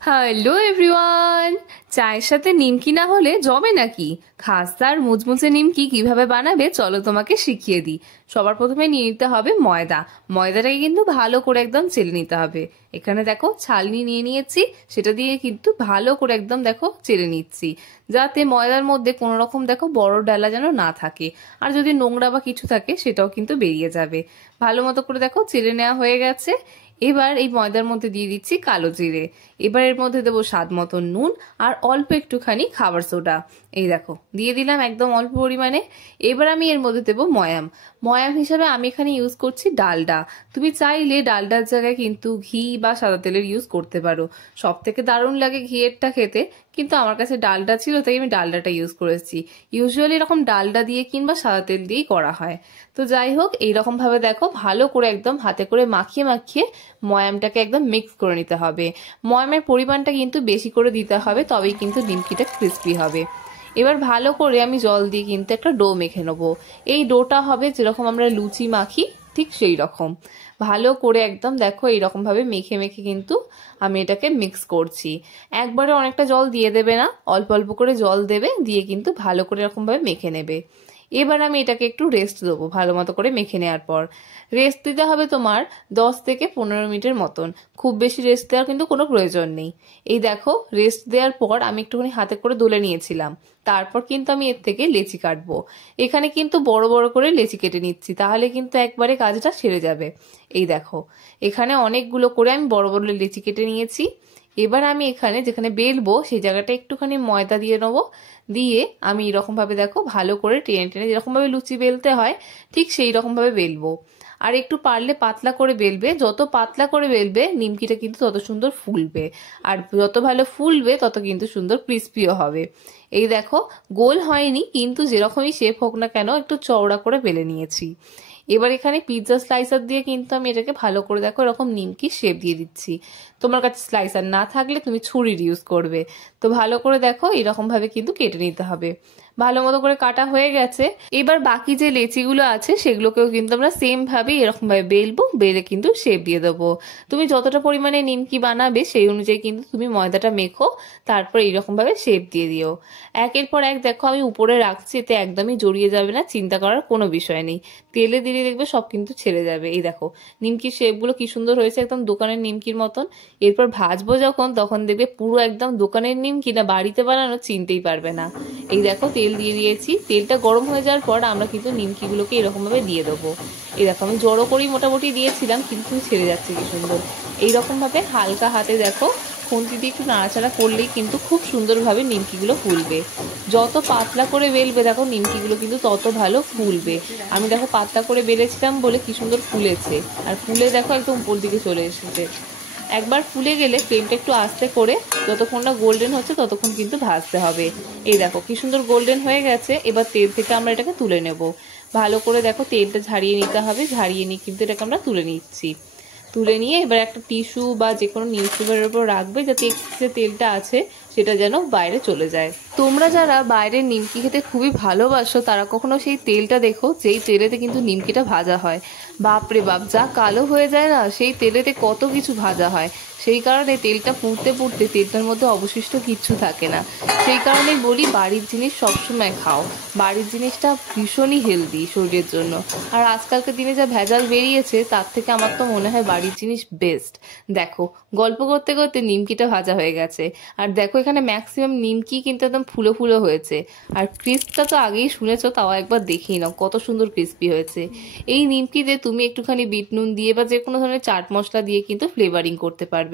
Hello everyone, চায়ের সাথে নিমকি না হলে জমে নাকি? খাস্তার মুচমুচে নিমকি কিভাবে বানাবে চলো তোমাকে শিখিয়ে দিই। সবার প্রথমে নিয়ে নিতে হবে ময়দা। ময়দাটাকে কিন্তু ভালো করে একদম চেলে নিতে হবে। এখানে দেখো ছালনি নিয়ে নিয়েছি, সেটা দিয়ে কিন্তু ভালো করে একদম দেখো চেলে নিচ্ছি, যাতে ময়দার মধ্যে কোনো রকম দেখো বড় ডালা যেন না থাকে, আর যদি নোংরা বা কিছু থাকে সেটাও কিন্তু বেরিয়ে যাবে। ভালো মতো করে দেখো চেলে নেওয়া হয়ে গেছে। এবার এই ময়দার মধ্যে দিয়ে দিচ্ছি কালো জিরে। এবার এর মধ্যে দেবো স্বাদ মতো নুন আর অল্প একটুখানি খাবার সোডা। এই দেখো দিয়ে দিলাম একদম অল্প পরিমাণে। এবার আমি এর মধ্যে দেবো ময়াম। ময়াম হিসাবে আমি এখানে ইউজ করছি ডালডা। তুমি চাইলে ডালডার জায়গায় কিন্তু ঘি বা সাদা তেলের ইউজ করতে পারো। সব থেকে দারুণ লাগে ঘিয়েরটা খেতে, কিন্তু আমার কাছে ডালডা ছিল তাই আমি ডালডাটা ইউজ করেছি। ইউজুয়ালি এরকম ডালডা দিয়ে কিংবা সাদা তেল দিয়েই করা হয়। তো যাই হোক, এইরকম ভাবে দেখো ভালো করে একদম হাতে করে মাখিয়ে মাখিয়ে ময়ামটাকে একদম মিক্স করে নিতে হবে। ময়ামের পরিমাণটা কিন্তু বেশি করে দিতে হবে, তবেই কিন্তু নিমকিটা ক্রিস্পি হবে। এবার ভালো করে আমি জল দিয়ে কিন্তু একটা ডো মেখে নেবো। এই ডোটা হবে যেরকম আমরা লুচি মাখি ঠিক সেই রকম। ভালো করে একদম দেখো এইরকম ভাবে মেখে মেখে কিন্তু আমি এটাকে মিক্স করছি। একবারে অনেকটা জল দিয়ে দেবে না, অল্প অল্প করে জল দেবে, দিয়ে কিন্তু ভালো করে এরকম ভাবে মেখে নেবে। এবার আমি এটাকে একটু রেস্ট দেবো। ভালো মতো করে মেখে নেওয়ার পর রেস্ট দিতে হবে তোমার 10 থেকে 15 মিনিটের মতন। খুব বেশি রেস্ট দেওয়ার কিন্তু কোনো প্রয়োজন নেই। এই দেখো রেস্ট দেওয়ার পর আমি একটুখানি হাতে করে দোলে নিয়েছিলাম। তারপর কিন্তু আমি এর থেকে লেচি কাটবো। এখানে কিন্তু বড় বড় করে লেচি কেটে নিচ্ছি, তাহলে কিন্তু একবারে কাজটা সেরে যাবে। এই দেখো এখানে অনেকগুলো করে আমি বড় বড় লেচি কেটে নিয়েছি। এবার আমি এখানে যেখানে বেলবো সেই জায়গাটা একটুখানি ময়দা দিয়ে নেবো। দিয়ে আমি এরকম ভাবে দেখো ভালো করে টেনে টেনে যেরকম ভাবে লুচি বেলতে হয় ঠিক সেই রকম ভাবে বেলবো। আর একটু পারলে পাতলা করে বেলবে, যত পাতলা করে বেলবে নিমকিটা কিন্তু তত সুন্দর ফুলবে, আর যত ভালো ফুলবে তত কিন্তু সুন্দর ক্রিস্পিও হবে। এই দেখো গোল হয়নি, কিন্তু যেরকমই শেপ হোক না কেন একটু চওড়া করে বেলে নিয়েছি। এবার এখানে পিৎজা স্লাইসার দিয়ে কিন্তু আমি এটাকে ভালো করে দেখো এরকম নিমকি শেপ দিয়ে দিচ্ছি। তোমার কাছে স্লাইসার না থাকলে তুমি ছুরির ইউজ করবে। তো ভালো করে দেখো এরকম ভাবে কিন্তু কেটে নিতে হবে। ভালো মতো করে কাটা হয়ে গেছে। এবার বাকি যে লেচিগুলো আছে সেগুলোকেও কিন্তু আমরা সেম ভাবে এরকম ভাবে বেলবো, বেলে কিন্তু শেপ দিয়ে দেবো। তুমি যতটা পরিমাণে নিমকি বানাবে সেই অনুযায়ী কিন্তু তুমি ময়দাটা মেখো, তারপর এইরকম ভাবে শেপ দিয়ে দিও। একের পর এক দেখো আমি উপরে রাখছি, এতে একদমই জড়িয়ে যাবে না, চিন্তা করার কোনো বিষয় নেই। তেলে দিলে দেখবে সব কিন্তু ছেড়ে যাবে। এই দেখো নিমকির শেপগুলো কি সুন্দর হয়েছে, একদম দোকানের নিমকির মতন। এরপর ভাজবো যখন, তখন দেখবে পুরো একদম দোকানের নিমকি না বাড়িতে বানানো চিনতেই পারবে না। এই দেখো তেল দিয়ে দিয়েছি। তেলটা গরম হয়ে যাওয়ার পর আমরা কিন্তু নিমকিগুলোকে এরকম ভাবে দিয়ে দেবো। এই দেখো আমি জড়ো করেই মোটামুটি দিয়েছিলাম, কিন্তু ছেড়ে যাচ্ছে কি সুন্দর। এইরকম ভাবে হালকা হাতে দেখো খুন্তি দিয়ে একটু নাড়াচাড়া করলেই কিন্তু খুব সুন্দরভাবে নিমকিগুলো ফুলবে। যত পাতলা করে বেলবে দেখো নিমকিগুলো কিন্তু তত ভালো ফুলবে। আমি দেখো পাতলা করে বেলেছিলাম বলে কি সুন্দর ফুলেছে, আর ফুলে দেখো একদম উপর দিকে চলে এসেছে। একবার ফুলে গেলে ফ্লেমটা একটু আস্তে করে যতক্ষণ না গোল্ডেন হচ্ছে ততক্ষণ কিন্তু ভাজতে হবে। এই দেখো কি সুন্দর গোল্ডেন হয়ে গেছে। এবার তেল থেকে আমরা এটাকে তুলে নেব। ভালো করে দেখো তেলটা ঝারিয়ে নিতে হবে, ঝারিয়ে নিয়ে কিন্তু এটাকে আমরা তুলে নিচ্ছি। তুলে নিয়ে এবার একটা টিস্যু বা যে কোনো নিউজ পেপারের উপর রাখবে, যাতে যে তেলটা আছে সেটা যেন বাইরে চলে যায়। তোমরা যারা বাইরের নিমকি খেতে খুবই ভালোবাসো তারা কখনো সেই তেলটা দেখো যেই তেলেতে কিন্তু নিমকিটা ভাজা হয়। বাপরে বাপ, যা কালো হয়ে যায় না, সেই তেলেতে কত কিছু ভাজা হয়। সেই কারণে তেলটা পুড়তে পুড়তে তেলটার মধ্যে অবশিষ্ট কিচ্ছু থাকে না। সেই কারণেই বলি বাড়ির জিনিস সবসময় খাও। বাড়ির জিনিসটা ভীষণই হেলদি শরীরের জন্য। আর আজকালকার দিনে যা ভেজাল বেরিয়েছে তার থেকে আমার তো মনে হয় বাড়ির জিনিস বেস্ট। দেখো গল্প করতে করতে নিমকিটা ভাজা হয়ে গেছে। আর দেখো এখানে ম্যাক্সিমাম নিমকি কিন্তু একদম ফুলো ফুলো হয়েছে। আর ক্রিস্পটা তো আগেই শুনেছো, তাও একবার দেখিয়ে নাও কত সুন্দর ক্রিস্পি হয়েছে। এই নিমকিতে তুমি একটুখানি বিট নুন দিয়ে বা যে কোনো ধরনের চাট মশলা দিয়ে কিন্তু ফ্লেভারিং করতে পারবে।